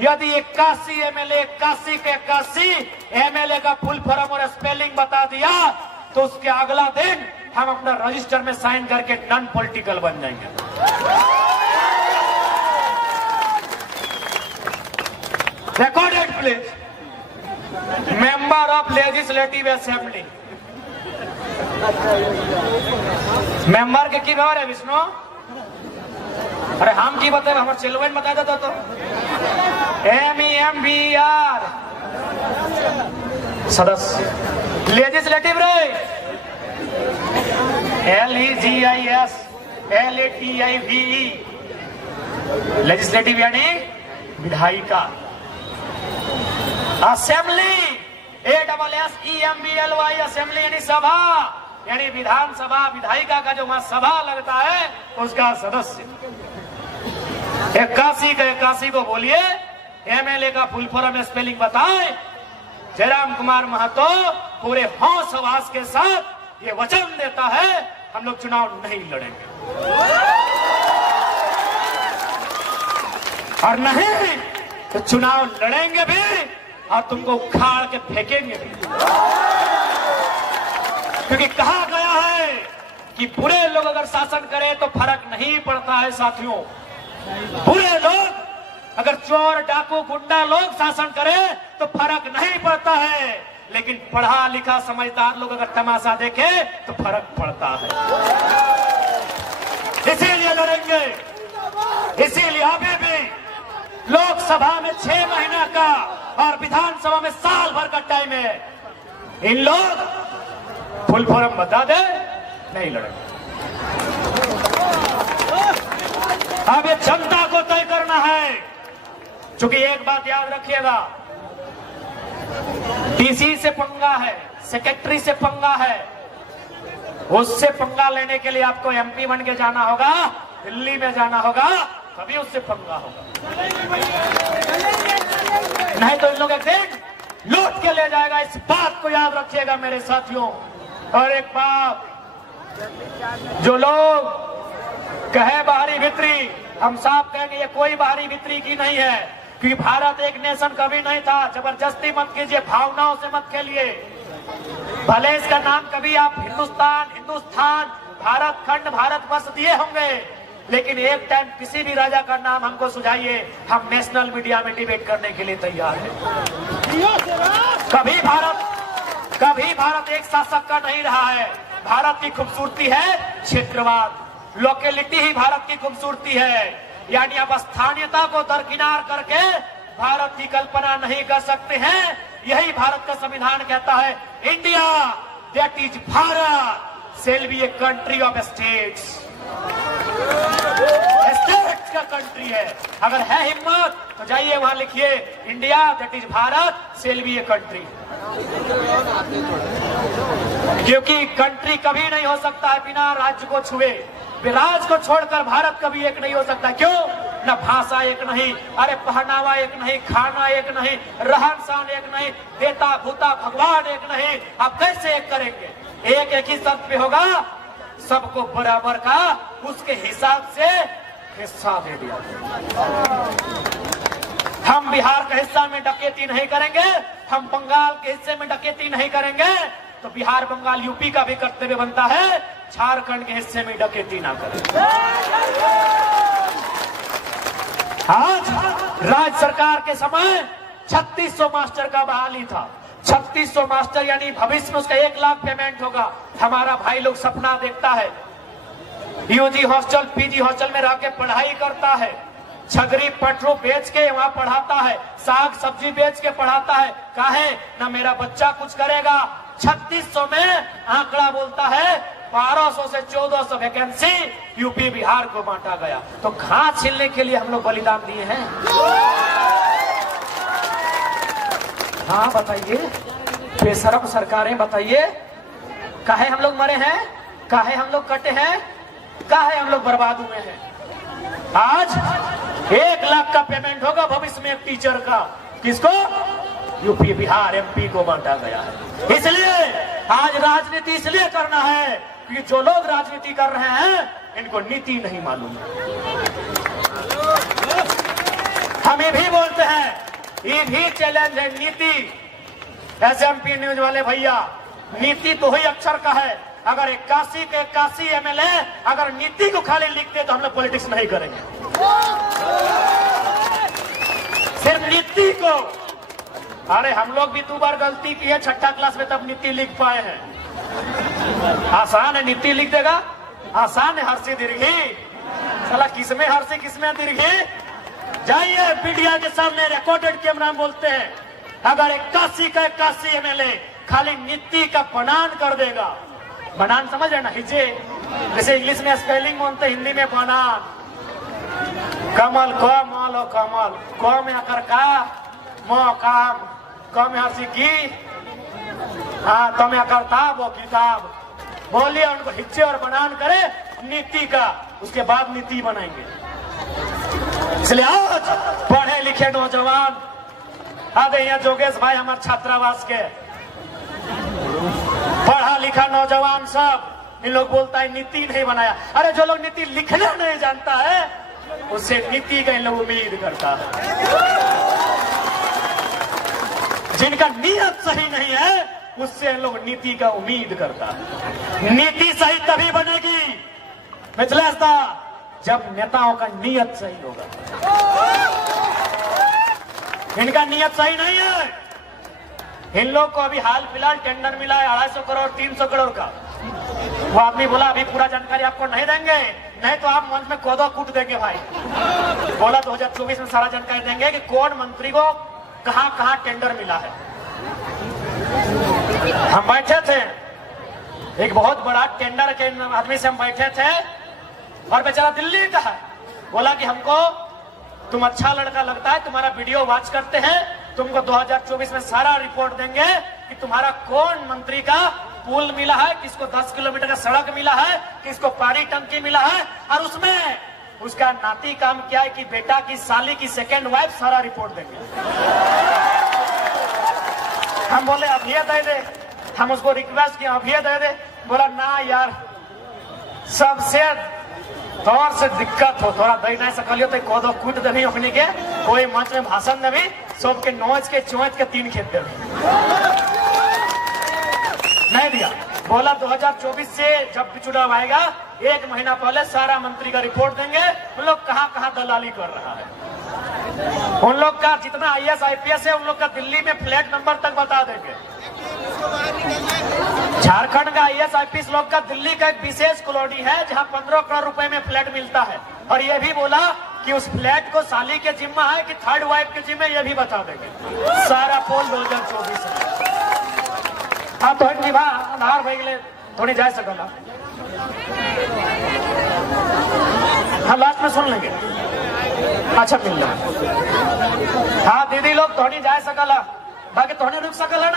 यदि 81 एमएलए 81 के 81 एमएलए का फुल फॉर्म और स्पेलिंग बता दिया तो उसके अगला दिन हम अपना रजिस्टर में साइन करके नॉन पॉलिटिकल बन जाएंगे। Recorded please. Member of legislative assembly, member के की व्यवहार है विष्णु? अरे हम की बताए, हमारे चिल्ड्रन बता देता तो MEMBR सदस्य लेजिस्लेटिव रे LEGIS LATIVE लेजिस्लेटिव यानी विधायिका। असेंबली ASSEMBLY असेंबली यानी सभा, यानी विधानसभा विधायिका का जो वहां सभा लगता है उसका सदस्य। 81 का 81 को बोलिए, एमएलए का फुल फॉर्म स्पेलिंग बताए। जयराम कुमार महतो पूरे होश हवास के साथ ये वचन देता है हम लोग चुनाव नहीं लड़ेंगे और नहीं तो चुनाव लड़ेंगे भी और तुमको उखाड़ के फेंकेंगे भी। क्योंकि कहा गया है कि बुरे लोग अगर शासन करें तो फर्क नहीं पड़ता है साथियों। बुरे लोग अगर चोर डाकू गुंडा लोग शासन करें तो फर्क नहीं पड़ता है, लेकिन पढ़ा लिखा समझदार लोग अगर तमाशा देखे तो फर्क पड़ता है। इसीलिए लड़ेंगे, इसीलिए अभी भी लोकसभा में 6 महीना का और विधानसभा में साल भर का टाइम है। इन लोग फुल फॉर्म बता दे, नहीं लड़ेंगे। अब ये जनता को तय करना है। क्योंकि एक बात याद रखिएगा, डीसी से पंगा है, सेक्रेटरी से पंगा है, उससे पंगा लेने के लिए आपको MP बन के जाना होगा, दिल्ली में जाना होगा, तभी उससे पंगा होगा। नहीं तो इन लोग एक दिन लूट के ले जाएगा। इस बात को याद रखिएगा मेरे साथियों। और एक बात, जो लोग कहे बाहरी भीतरी, हम साफ कहेंगे ये कोई बाहरी भीतरी की नहीं है। क्योंकि भारत एक नेशन कभी नहीं था। जबरदस्ती मत कीजिए, भावनाओं से मत खेलिए। भले इसका नाम कभी आप हिंदुस्तान, भारत खंड, भारतवर्ष दिए होंगे, लेकिन एक टाइम किसी भी राजा का नाम हमको सुझाइए, हम नेशनल मीडिया में डिबेट करने के लिए तैयार हैं। कभी भारत एक शासक का नहीं रहा है। भारत की खूबसूरती है क्षेत्रवाद, लोकेलिटी ही भारत की खूबसूरती है। यानी आप स्थानीयता को दरकिनार करके भारत की कल्पना नहीं कर सकते हैं। यही भारत का संविधान कहता है, India that is Bharat shall be a country of states. States का कंट्री है। अगर है हिम्मत तो जाइए वहां लिखिए, India that is Bharat shall be a country. क्योंकि कंट्री कभी नहीं हो सकता है बिना राज्य को छुए। राज को छोड़कर भारत कभी एक नहीं हो सकता। क्यों? न भाषा एक नहीं, अरे पहनावा एक नहीं, खाना एक नहीं, रहन सहन एक नहीं, देता भूता भगवान एक नहीं। आप कैसे एक करेंगे? एक ही शर्त पे होगा, सबको बराबर का उसके हिसाब से हिस्सा दे दिया। हम बिहार के हिस्सा में डकैती नहीं करेंगे, हम बंगाल के हिस्से में डकैती नहीं करेंगे, तो बिहार बंगाल यूपी का भी कर्तव्य बनता है झारखंड के हिस्से में डकैती ना करें। आज राज्य सरकार के समय 3600 मास्टर का बहाली था। 3600 मास्टर यानी भविष्य में उसका 1 लाख पेमेंट होगा। हमारा भाई लोग सपना देखता है, यूजी हॉस्टल पीजी हॉस्टल में रह के पढ़ाई करता है, छगरी पटरू बेच के वहां पढ़ाता है, साग सब्जी बेच के पढ़ाता है। काहे ना मेरा बच्चा कुछ करेगा। 3600 में आंकड़ा बोलता है 1200 से 1400 वैकेंसी यूपी बिहार को बांटा गया। तो घास छीलने के लिए हम लोग बलिदान दिए हैं। हाँ बताइए, बेशरम सरकारें बताइए, काहे हम लोग मरे हैं, काहे हम लोग कटे हैं, काहे हम लोग बर्बाद हुए हैं। आज 1 लाख का पेमेंट होगा भविष्य में एक टीचर का। किसको? यूपी बिहार MP को बांटा गया है। इसलिए आज राजनीति इसलिए करना है क्योंकि जो लोग राजनीति कर रहे हैं इनको नीति नहीं मालूम है। हम हम ये भी बोलते हैं, ये भी चैलेंज है नीति। एसएमपी न्यूज वाले भैया, नीति तो ही अक्षर का है। अगर 81 के 81 एमएलए अगर नीति को खाली लिखते तो हम लोग पॉलिटिक्स नहीं करेंगे। सिर्फ नीति को, अरे हम लोग भी 2 बार गलती की है छठा क्लास में, तब नीति लिख पाए हैं। आसान है नीति लिख देगा, आसान है हर्षी दीर्घी। साला किसमें हर्षी किसमें दीर्घी। जाइए मीडिया के सामने रिकॉर्डेड कैमरा में बोलते हैं, अगर 81 का 81 एमएलए खाली नीति का बनान कर देगा, बनान समझ रहे ना, हिजे जैसे इंग्लिश में स्पेलिंग बोलते हिंदी में बनान, कमल कमल और कमल क में आकर का मो काम, क में हर्षी की, हाँ तो में आकर ताब वो किताब, बोलिए उनको हिस्से और बनान करे नीति का, उसके बाद नीति बनाएंगे। इसलिए आज पढ़े लिखे नौजवान, आगे यहाँ जोगेश भाई हमारे छात्रावास के पढ़ा लिखा नौजवान सब, इन लोग बोलता है नीति नहीं बनाया। अरे जो लोग नीति लिखना नहीं जानता है उससे नीति का इन लोग उम्मीद करता है। जिनका नियत सही नहीं है उससे इन लोग नीति का उम्मीद करता है। नीति सही तभी बनेगी मिथिलेश दा, जब नेताओं का नियत सही होगा। इनका नियत सही नहीं है। इन लोग को अभी हाल फिलहाल टेंडर मिला है 250 करोड़ 300 करोड़ का। वो आदमी बोला अभी पूरा जानकारी आपको नहीं देंगे, नहीं तो आप मंच में कोदो कूट देंगे भाई। बोला 2024 में सारा जानकारी देंगे कि कौन मंत्री को कहां कहां टेंडर मिला है। हम बैठे थे, एक बहुत बड़ा टेंडर के आदमी से हम बैठे थे और बेचारा दिल्ली का है। बोला कि हमको तुम अच्छा लड़का लगता है, तुम्हारा वीडियो वॉच करते हैं, तुमको 2024 में सारा रिपोर्ट देंगे कि तुम्हारा कौन मंत्री का पुल मिला है, किसको 10 किलोमीटर का सड़क मिला है, किसको पानी टंकी मिला है, और उसमें उसका नाती काम क्या है कि बेटा की साली की सेकेंड वाइफ, सारा रिपोर्ट देंगे। हम बोले अब ये दे दे, हम उसको रिक्वेस्ट किया अब ये दे दे। बोला ना यार, सबसे तौर से दिक्कत हो, थोड़ा दही नहीं सकलियो तो कोदो कूट देवी अपनी के, कोई मंच में भाषण देवी, सबके नोच के चोच के 3 खेत देवी। नहीं दिया। बोला 2024 से जब भी चुनाव आएगा 1 महीना पहले सारा मंत्री का रिपोर्ट देंगे, उन लोग कहां कहां दलाली कर रहा है। उन लोग का जितना IAS IPS है उन लोग का दिल्ली में फ्लैट नंबर तक बता देंगे। झारखंड का IAS IPS लोग का दिल्ली का एक विशेष कॉलोनी है जहां 15 करोड़ रुपए में फ्लैट मिलता है, और ये भी बोला कि उस फ्लैट को साली के जिम्मा है कि थर्ड वाइफ के जिम्मे, ये भी बता देंगे। सारा पोल 2024 में। हाँ तो आधार भाई के थोड़ी जा सकला, हाँ लास्ट में सुन लेंगे। अच्छा मिल रहा, हाँ दीदी लोग थोड़ी जा सकला, बाकी थोड़ी रुक सकल है ना।